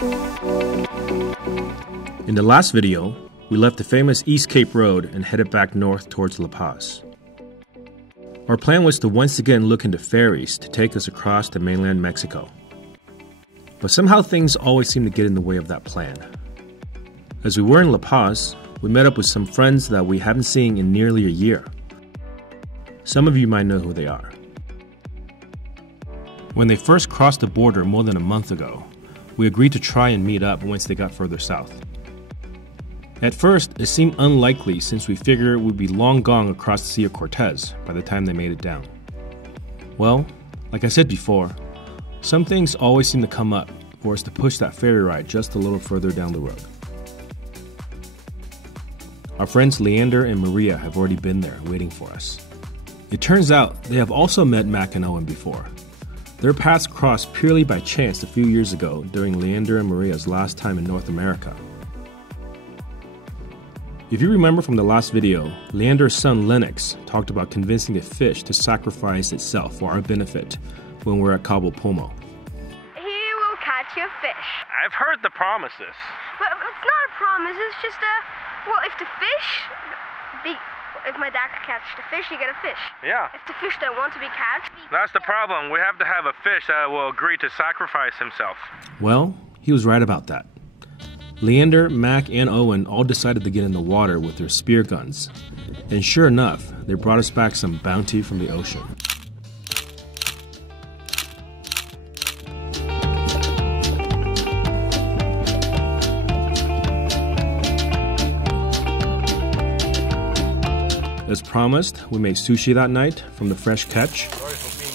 In the last video, we left the famous East Cape Road and headed back north towards La Paz. Our plan was to once again look into ferries to take us across to mainland Mexico. But somehow things always seem to get in the way of that plan. As we were in La Paz, we met up with some friends that we haven't seen in nearly a year. Some of you might know who they are. When they first crossed the border more than a month ago, we agreed to try and meet up once they got further south. At first, it seemed unlikely since we figured we'd be long gone across the Sea of Cortez by the time they made it down. Well, like I said before, some things always seem to come up for us to push that ferry ride just a little further down the road. Our friends Leander and Maria have already been there waiting for us. It turns out they have also met MAK and Owen before. Their paths crossed purely by chance a few years ago during Leander and Maria's last time in North America. If you remember from the last video, Leander's son Lennox talked about convincing a fish to sacrifice itself for our benefit when we're at Cabo Pomo. He will catch your fish. I've heard the promises. But it's not a promise, it's just well, if my dad could catch the fish, you get a fish. Yeah. If the fish don't want to be catched... That's the problem. We have to have a fish that will agree to sacrifice himself. Well, he was right about that. Leander, MAK, and Owen all decided to get in the water with their spear guns. And sure enough, they brought us back some bounty from the ocean. As promised, we made sushi that night from the fresh catch.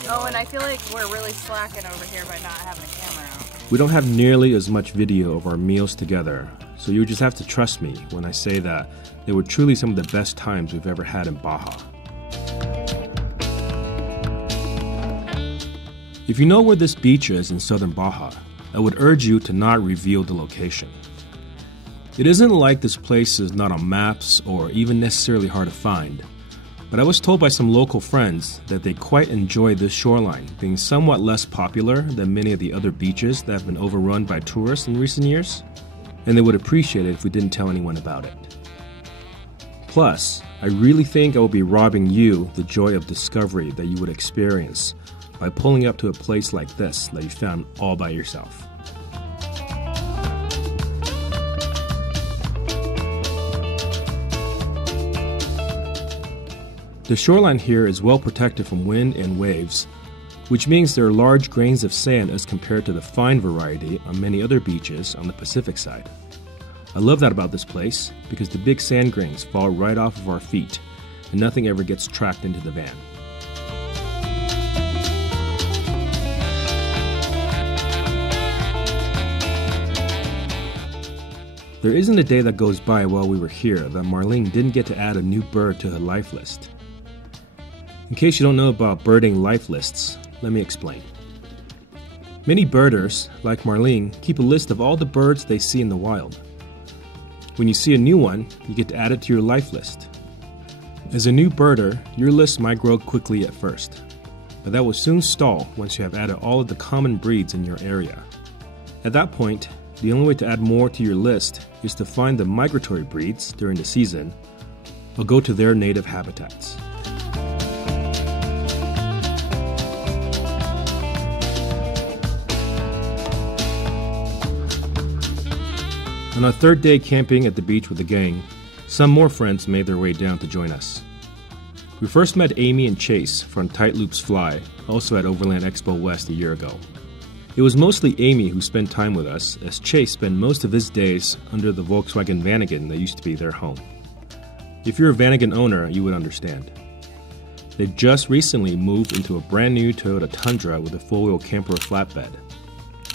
Oh, and I feel like we're really slacking over here by not having a camera out. We don't have nearly as much video of our meals together, so you just have to trust me when I say that they were truly some of the best times we've ever had in Baja. If you know where this beach is in southern Baja, I would urge you to not reveal the location. It isn't like this place is not on maps or even necessarily hard to find, but I was told by some local friends that they quite enjoy this shoreline being somewhat less popular than many of the other beaches that have been overrun by tourists in recent years, and they would appreciate it if we didn't tell anyone about it. Plus, I really think I will be robbing you the joy of discovery that you would experience by pulling up to a place like this that you found all by yourself. The shoreline here is well protected from wind and waves, which means there are large grains of sand as compared to the fine variety on many other beaches on the Pacific side. I love that about this place because the big sand grains fall right off of our feet and nothing ever gets tracked into the van. There isn't a day that goes by while we were here that Marlene didn't get to add a new bird to her life list. In case you don't know about birding life lists, let me explain. Many birders, like Marlene, keep a list of all the birds they see in the wild. When you see a new one, you get to add it to your life list. As a new birder, your list might grow quickly at first, but that will soon stall once you have added all of the common breeds in your area. At that point, the only way to add more to your list is to find the migratory breeds during the season or go to their native habitats. On our third day camping at the beach with the gang, some more friends made their way down to join us. We first met Aimee and Chase from Tight Loops Fly, also at Overland Expo West a year ago. It was mostly Aimee who spent time with us, as Chase spent most of his days under the Volkswagen Vanagon that used to be their home. If you're a Vanagon owner, you would understand. They just recently moved into a brand new Toyota Tundra with a four-wheel camper flatbed.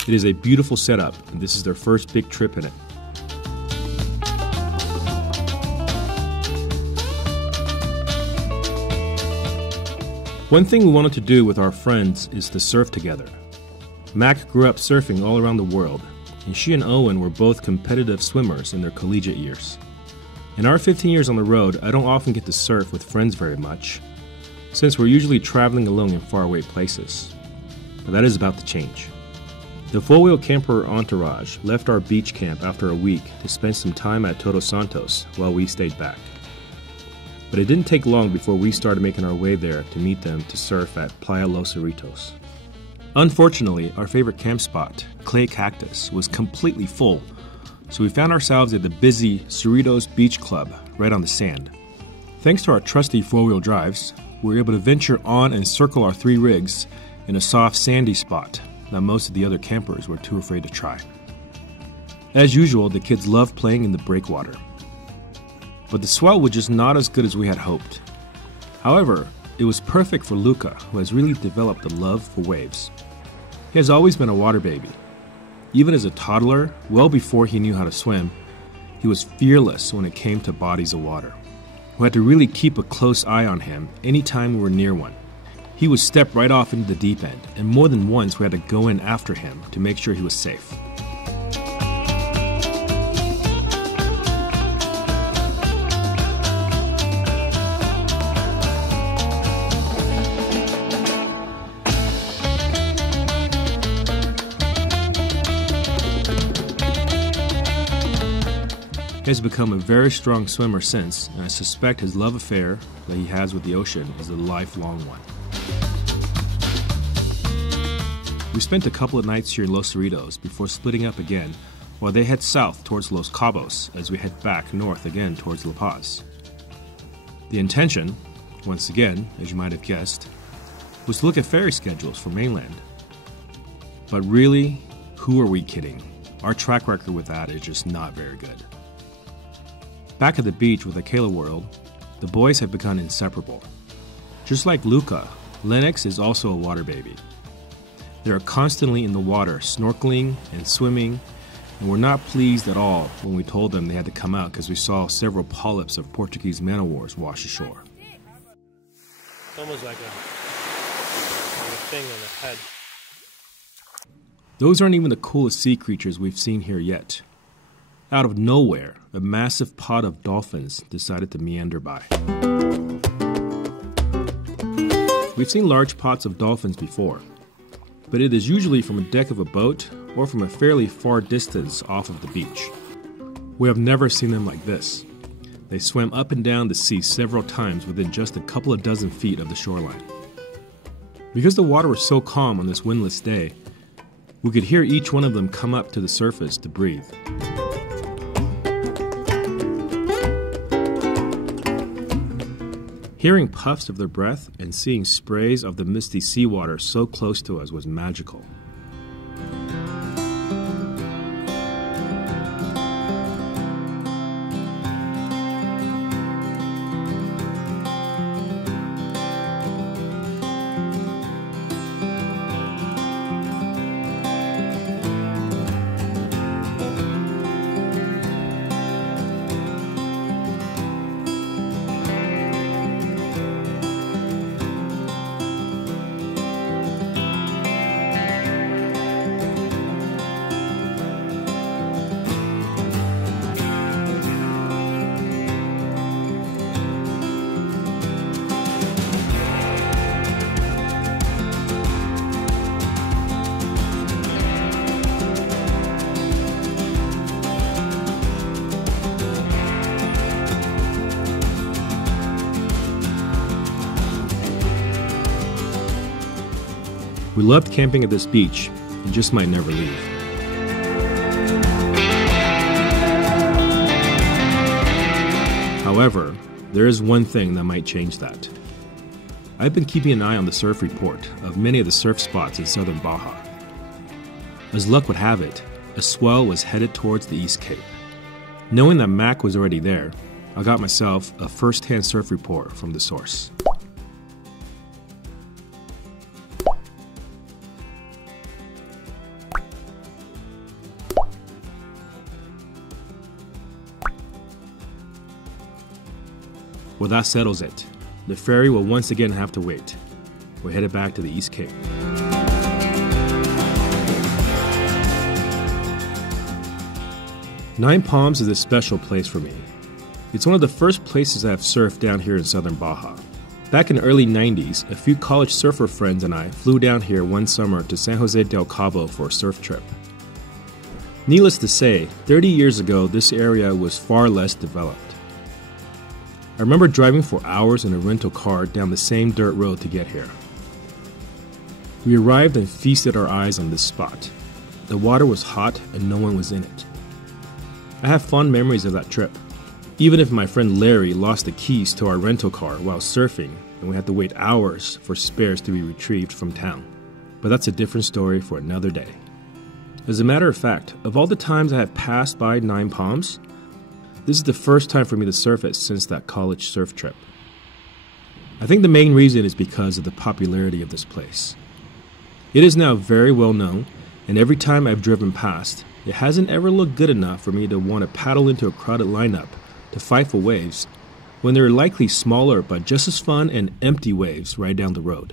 It is a beautiful setup, and this is their first big trip in it. One thing we wanted to do with our friends is to surf together. MAK grew up surfing all around the world, and she and Owen were both competitive swimmers in their collegiate years. In our 15 years on the road, I don't often get to surf with friends very much, since we're usually traveling alone in faraway places. But that is about to change. The four-wheel camper entourage left our beach camp after a week to spend some time at Todos Santos while we stayed back. But it didn't take long before we started making our way there to meet them to surf at Playa Los Cerritos. Unfortunately, our favorite camp spot, Clay Cactus, was completely full, so we found ourselves at the busy Cerritos Beach Club right on the sand. Thanks to our trusty four-wheel drives, we were able to venture on and circle our 3 rigs in a soft sandy spot that most of the other campers were too afraid to try. As usual, the kids loved playing in the breakwater. But the swell was just not as good as we had hoped. However, it was perfect for Luca, who has really developed a love for waves. He has always been a water baby. Even as a toddler, well before he knew how to swim, he was fearless when it came to bodies of water. We had to really keep a close eye on him anytime we were near one. He would step right off into the deep end, and more than once we had to go in after him to make sure he was safe. He has become a very strong swimmer since, and I suspect his love affair that he has with the ocean is a lifelong one. We spent a couple of nights here in Los Cerritos before splitting up again while they head south towards Los Cabos as we head back north again towards La Paz. The intention, once again, as you might have guessed, was to look at ferry schedules for mainland. But really, who are we kidding? Our track record with that is just not very good. Back at the beach with Akela World, the boys have become inseparable. Just like Luca, Lennox is also a water baby. They are constantly in the water, snorkeling and swimming, and were not pleased at all when we told them they had to come out because we saw several polyps of Portuguese man-o-wars wash ashore. It's almost like a thing on the head. Those aren't even the coolest sea creatures we've seen here yet. Out of nowhere, a massive pod of dolphins decided to meander by. We've seen large pods of dolphins before, but it is usually from a deck of a boat or from a fairly far distance off of the beach. We have never seen them like this. They swam up and down the sea several times within just a couple of dozen feet of the shoreline. Because the water was so calm on this windless day, we could hear each one of them come up to the surface to breathe. Hearing puffs of their breath and seeing sprays of the misty seawater so close to us was magical. We loved camping at this beach and just might never leave. However, there is one thing that might change that. I've been keeping an eye on the surf report of many of the surf spots in southern Baja. As luck would have it, a swell was headed towards the East Cape. Knowing that MAK was already there, I got myself a first-hand surf report from the source. Well, that settles it. The ferry will once again have to wait. We're headed back to the East Cape. Nine Palms is a special place for me. It's one of the first places I have surfed down here in southern Baja. Back in the early 90s, a few college surfer friends and I flew down here one summer to San Jose del Cabo for a surf trip. Needless to say, 30 years ago, this area was far less developed. I remember driving for hours in a rental car down the same dirt road to get here. We arrived and feasted our eyes on this spot. The water was hot and no one was in it. I have fond memories of that trip, even if my friend Larry lost the keys to our rental car while surfing and we had to wait hours for spares to be retrieved from town. But that's a different story for another day. As a matter of fact, of all the times I have passed by Nine Palms, this is the first time for me to surf it since that college surf trip. I think the main reason is because of the popularity of this place. It is now very well known, and every time I've driven past, it hasn't ever looked good enough for me to want to paddle into a crowded lineup to fight for waves, when there are likely smaller but just as fun and empty waves right down the road.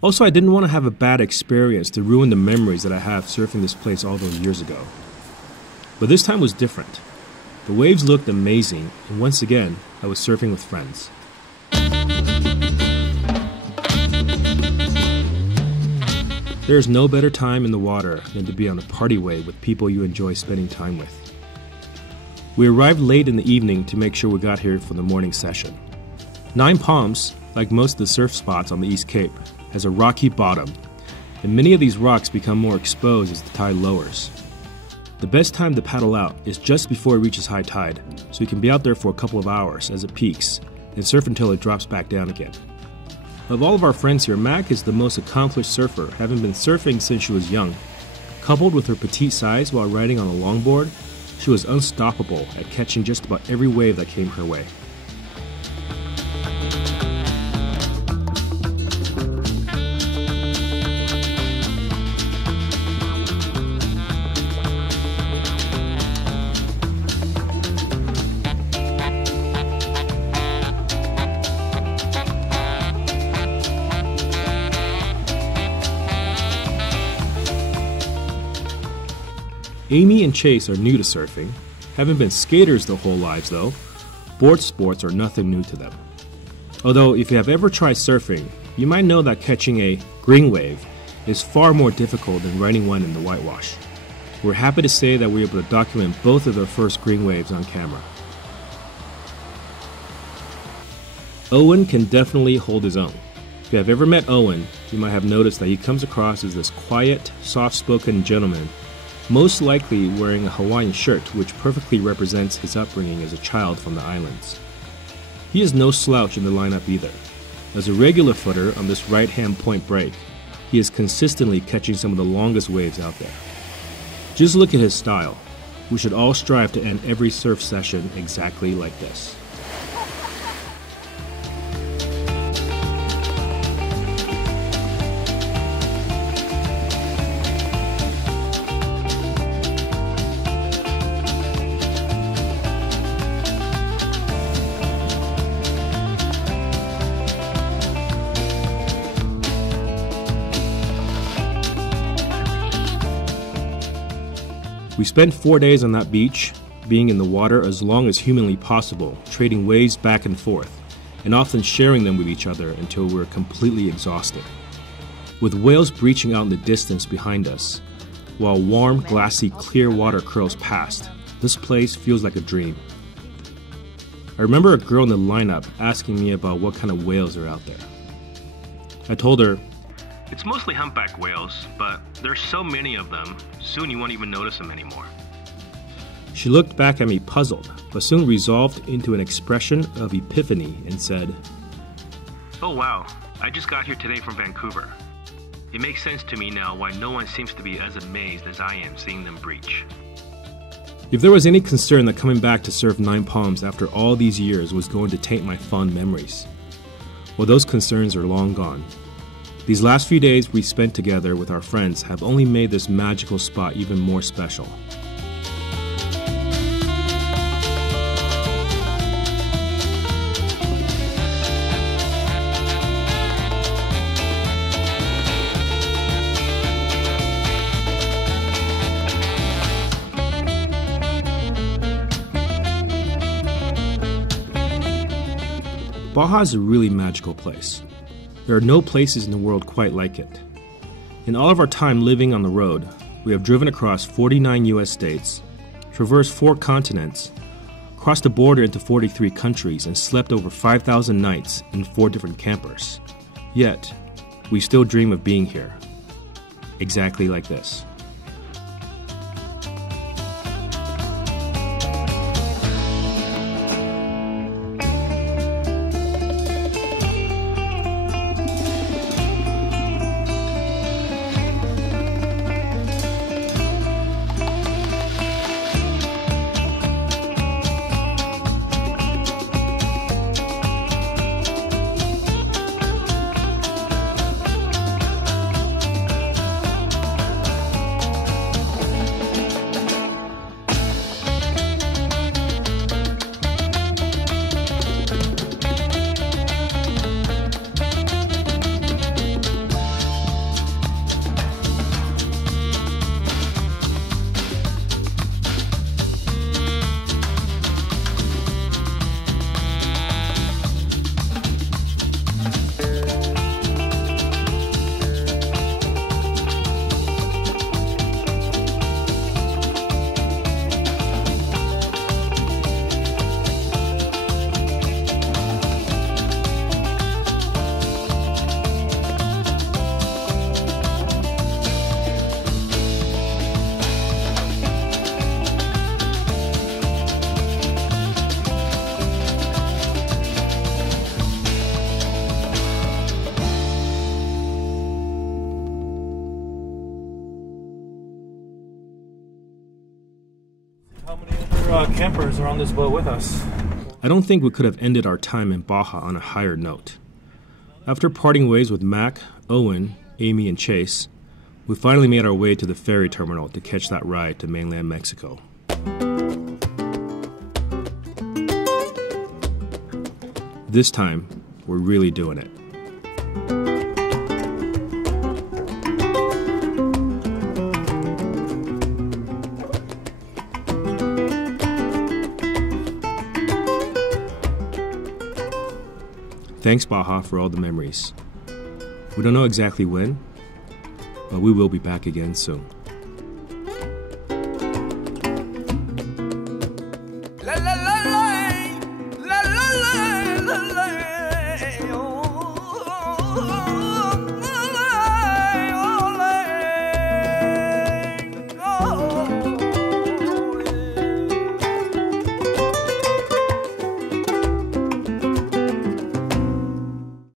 Also, I didn't want to have a bad experience to ruin the memories that I have surfing this place all those years ago. But this time was different. The waves looked amazing, and once again, I was surfing with friends. There is no better time in the water than to be on a party wave with people you enjoy spending time with. We arrived late in the evening to make sure we got here for the morning session. Nine Palms, like most of the surf spots on the East Cape, has a rocky bottom, and many of these rocks become more exposed as the tide lowers. The best time to paddle out is just before it reaches high tide, so you can be out there for a couple of hours as it peaks, and surf until it drops back down again. Of all of our friends here, MAK is the most accomplished surfer, having been surfing since she was young. Coupled with her petite size while riding on a longboard, she was unstoppable at catching just about every wave that came her way. Aimee and Chase are new to surfing. Haven't been skaters their whole lives though. Board sports are nothing new to them. Although if you have ever tried surfing, you might know that catching a green wave is far more difficult than riding one in the whitewash. We're happy to say that we were able to document both of their first green waves on camera. Owen can definitely hold his own. If you have ever met Owen, you might have noticed that he comes across as this quiet, soft-spoken gentleman, most likely wearing a Hawaiian shirt which perfectly represents his upbringing as a child from the islands. He is no slouch in the lineup either. As a regular footer on this right-hand point break, he is consistently catching some of the longest waves out there. Just look at his style. We should all strive to end every surf session exactly like this. We spent 4 days on that beach, being in the water as long as humanly possible, trading waves back and forth, and often sharing them with each other until we were completely exhausted. With whales breaching out in the distance behind us, while warm, glassy, clear water curls past, this place feels like a dream. I remember a girl in the lineup asking me about what kind of whales are out there. I told her, "It's mostly humpback whales, but there's so many of them, soon you won't even notice them anymore." She looked back at me puzzled, but soon resolved into an expression of epiphany and said, "Oh wow, I just got here today from Vancouver. It makes sense to me now why no one seems to be as amazed as I am seeing them breach." If there was any concern that coming back to surf Nine Palms after all these years was going to taint my fond memories, well, those concerns are long gone. These last few days we spent together with our friends have only made this magical spot even more special. Baja is a really magical place. There are no places in the world quite like it. In all of our time living on the road, we have driven across 49 U.S. states, traversed 4 continents, crossed the border into 43 countries, and slept over 5,000 nights in 4 different campers. Yet, we still dream of being here. Exactly like this. How many other campers are on this boat with us? I don't think we could have ended our time in Baja on a higher note. After parting ways with MAK, Owen, Aimee and Chase, we finally made our way to the ferry terminal to catch that ride to mainland Mexico. This time, we're really doing it. Thanks, Baja, for all the memories. We don't know exactly when, but we will be back again soon.